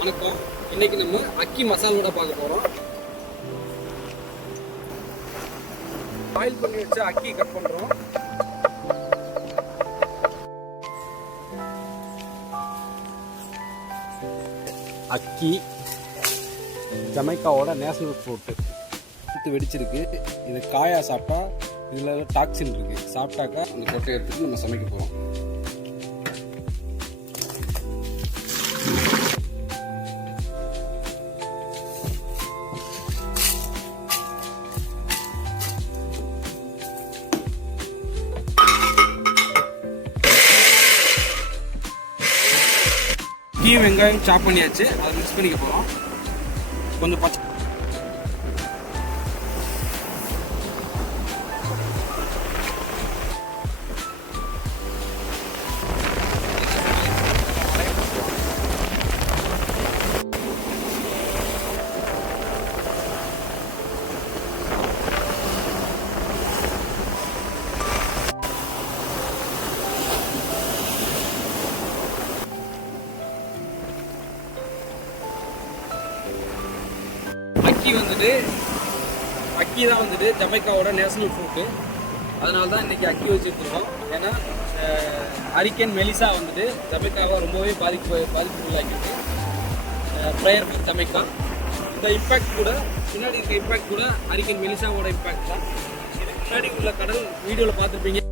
வணக்கம். இன்னைக்கு நம்ம அக்கி மசாலோட பார்க்க போறோம். பாயில் பண்ணி வச்ச அக்கி கட் பண்றோம். அக்கி ஜமைக்காவோட நேஷனல் ஃப்ரூட்டு இது வெடிச்சிருக்கு. இது காயா சாப்பிட்டா இதில் டாக்ஸின் இருக்கு. சாப்பிட்டாக்கா அந்த கொட்டையை எடுத்துட்டு நம்ம சமைக்க போகிறோம். வெங்காயம் சாப் பண்ணியாச்சு. அதை மிக்ஸ் பண்ணிக்க போகிறோம். கொஞ்சம் பச்சை அக்கி தான் வந்துட்டு ஜமைக்காவோட நேஷனல் ஃப்ரூட்டு. அதனால தான் இன்றைக்கி அக்கி வச்சுருக்கோம். ஏன்னா ஹரிக்கேன் மெலிசா வந்துட்டு ஜமைக்காவை ரொம்பவே பாதிப்புள்ளாக்கிட்டு ப்ரேயர் ஃபார் ஜமைக்கா. இந்த இம்பேக்ட் கூட பின்னாடி இருக்க இம்பேக்ட் கூட ஹரிக்கேன் மெலிசாவோட இம்பேக்ட் தான். இதுக்கு முன்னாடி உள்ள கடல் வீடியோவில் பார்த்துருப்பீங்க.